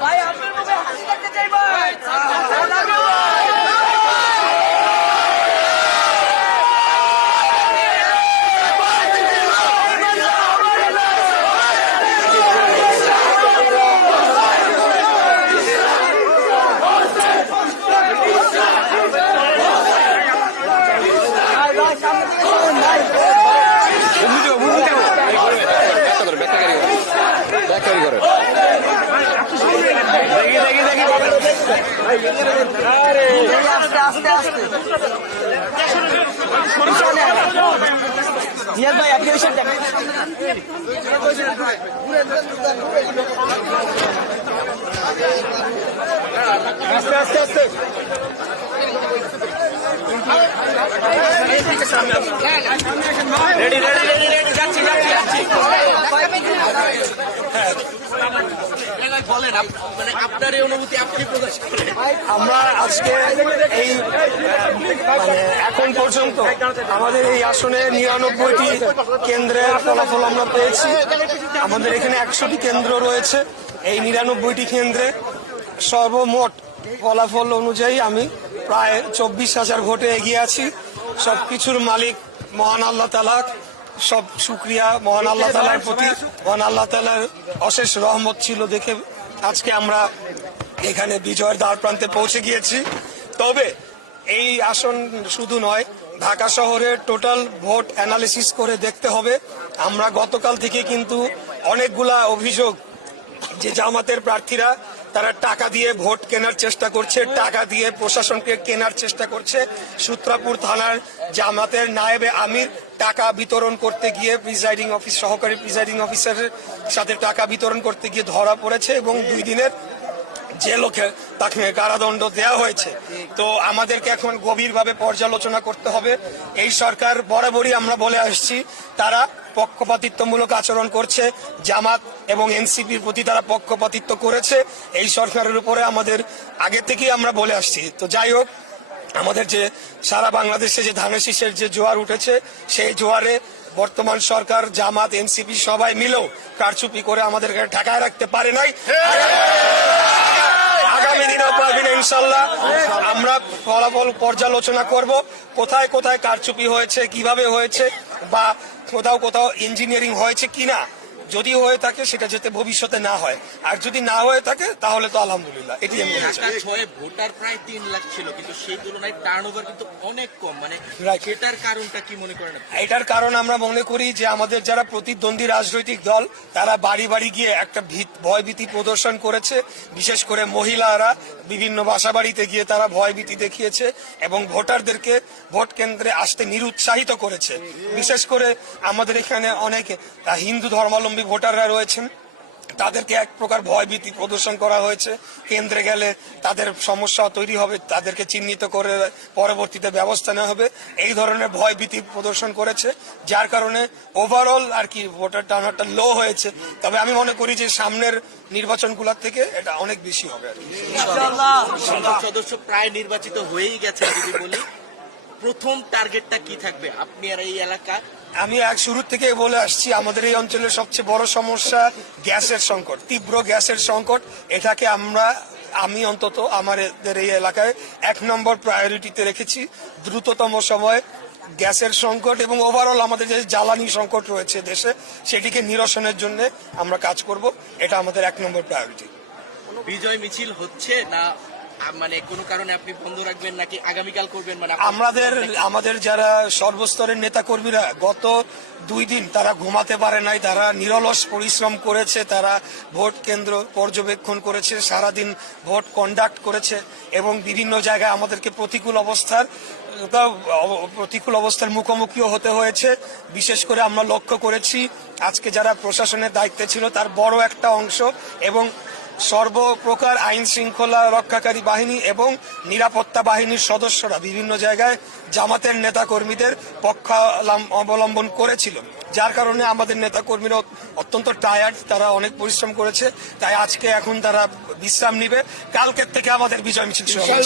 ভাই আপনার মুখে হাসি দেখতে চাই ভাই। আস্তে আস্তে জিয়াদ ভাই আপনি ওই সাইড দেখেন। আস্তে আস্তে আস্তে রেডি রেডি রেডি রেডি যাচ্ছি যাচ্ছি যাচ্ছি। বলেন মানে আপনার এই অনুভূতি আপনি প্রকাশ করেন। আমরা আজকে এই মানে এখন পর্যন্ত আমাদের এই আসনে ৯৯টি কেন্দ্রের ফলাফল আমরা পেয়েছি। আমাদের এখানে ১০০টি কেন্দ্র রয়েছে। এই ৯৯টি কেন্দ্রে সর্বমোট ফলাফল অনুযায়ী আমি প্রায় ২৪,০০০ ভোটে এগিয়ে আছি। সবকিছুর মালিক মহান আল্লাহ তাআলা, সব শুকরিয়া মহান আল্লাহ তাআলার প্রতি। মহান আল্লাহ তাআলার অশেষ রহমত ছিল দেখে আজকে আমরা এখানে বিজয়ের দ্বার প্রান্তে পৌঁছে গিয়েছি। তবে এই আসন শুধু নয়, ঢাকা শহরের টোটাল ভোট অ্যানালিসিস করে দেখতে হবে। আমরা গতকাল থেকে কিন্তু অনেকগুলা অভিযোগ যে জামাতের প্রার্থীরা তারা টাকা দিয়ে ভোট কেনার চেষ্টা করছে, টাকা দিয়ে প্রশাসনকে কেনার চেষ্টা করছে। সূত্রাপুর থানার জামাতের নায়েবে আমির টাকা বিতরণ করতে গিয়ে সহকারী প্রিজাইডিং অফিসারের সাথে টাকা বিতরণ করতে গিয়ে ধরা পড়েছে এবং 2 দিনের জেলকে তাকে কারাদণ্ড দেওয়া হয়েছে। তো আমাদেরকে এখন গভীরভাবে পর্যালোচনা করতে হবে। এই সরকার বরাবরই আমরা বলে আসছি তারা পক্ষপাতিত্বমূলক আচরণ করছে, জামাত এবং এনসিপির প্রতি তারা পক্ষপাতিত্ব করেছে। এই সরকারের উপরে আমাদের আগে থেকেই আমরা বলে আসছি। তো যাই হোক, আমাদের যে সারা বাংলাদেশে যে ধানের শীষের যে জোয়ার উঠেছে, সেই জোয়ারে বর্তমান সরকার, জামাত, এনসিপি সবাই মিলেও কারচুপি করে আমাদেরকে ঠেকায় রাখতে পারে নাই। আগামী দিনেও পারবে না ইনশাল্লাহ। আমরা ফলাফল পর্যালোচনা করব, কোথায় কোথায় কারচুপি হয়েছে, কিভাবে হয়েছে, বা কোথাও কোথাও ইঞ্জিনিয়ারিং হয়েছে কিনা। যদি হয়ে থাকে সেটা যাতে ভবিষ্যতে না হয়, আর যদি না হয়ে থাকে তাহলে তো আলহামদুলিল্লাহ। এটি আমি বলছি। ঢাকা 6 ভোটার প্রায় 3 লাখ ছিল, কিন্তু সেই তুলনায় টার্নওভার কিন্তু অনেক কম। মানে Right. সেটার কারণটা কি মনে করেন আপনি? এটার কারণ আমরা মনে করি যে আমাদের যারা প্রতিদ্বন্দ্বী রাজনৈতিক দল তারা বাড়ি বাড়ি গিয়ে একটা ভয়ভীতি প্রদর্শন করেছে। বিশেষ করে মহিলারা বিভিন্ন বাসাবাড়িতে গিয়ে তারা ভয়ভীতি দেখিয়েছে এবং ভোটারদেরকে ভোট কেন্দ্রে আসতে নিরুৎসাহিত করেছে। বিশেষ করে আমাদের এখানে অনেক হিন্দু ধর্মাবলম্বী ভোটাররা রয়েছেন, তাদেরকে এক প্রকার ভয়ভীতি প্রদর্শন করা হয়েছে। কেন্দ্রে গেলে তাদের সমস্যা তৈরি হবে, তাদেরকে চিহ্নিত করে পরবর্তীতে ব্যবস্থা নেওয়া হবে, এই ধরনের ভয়ভীতি প্রদর্শন করেছে। যার কারণে ওভারঅল আর কি ভোটার টার্নআউটটা লো হয়েছে। তবে আমি মনে করি যে সামনের নির্বাচনগুলোর থেকে এটা অনেক বেশি হবে আর কি। সংসদ সদস্য প্রায় নির্বাচিত হয়েই গেছে। যদি বলি প্রথম টার্গেটটা কি থাকবে আপনি আর এই এলাকা? আমি শুরু থেকে বলে আসছি, আমাদের এই অঞ্চলের সবচেয়ে বড় সমস্যা গ্যাসের সংকট, তীব্র গ্যাসের সংকট। এটাকে আমি অন্তত আমাদের এই এলাকায় 1 নম্বর প্রায়োরিটিতে রেখেছি। দ্রুততম সময়ে গ্যাসের সংকট এবং ওভারঅল আমাদের যে জ্বালানি সংকট রয়েছে দেশে, সেটিকে নিরসনের জন্য আমরা কাজ করব। এটা আমাদের 1 নম্বর প্রায়োরিটি। বিজয় মিছিল হচ্ছে না, মানে কোনো কারণে আপনি বন্ধ রাখবেন নাকি আগামীকাল করবেন? মানে আমাদের যারা সর্বস্তরের নেতা কর্মীরা গত 2 দিন তারা ঘুমাতে পারে নাই, তারা নিরলস পরিশ্রম করেছে, তারা ভোট কেন্দ্র পর্যবেক্ষণ করেছে, সারাদিন ভোট কন্ডাক্ট করেছে এবং বিভিন্ন জায়গায় আমাদেরকে প্রতিকূল অবস্থার মুখোমুখিও হতে হয়েছে। বিশেষ করে আমরা লক্ষ্য করেছি আজকে যারা প্রশাসনের দায়িত্বে ছিল তার বড় একটা অংশ এবং সর্বপ্রকার আইন শৃঙ্খলা রক্ষাকারী বাহিনী এবং নিরাপত্তা বাহিনীর সদস্যরা বিভিন্ন জায়গায় জামাতের নেতা কর্মীদের পক্ষ অবলম্বন করেছিল। যার কারণে আমাদের নেতা কর্মীরা অত্যন্ত টায়ার্ড, তারা অনেক পরিশ্রম করেছে। তাই আজকে এখন তারা বিশ্রাম নিবে, কালকের থেকে আমাদের বিজয় মিছিল শুরু হবে।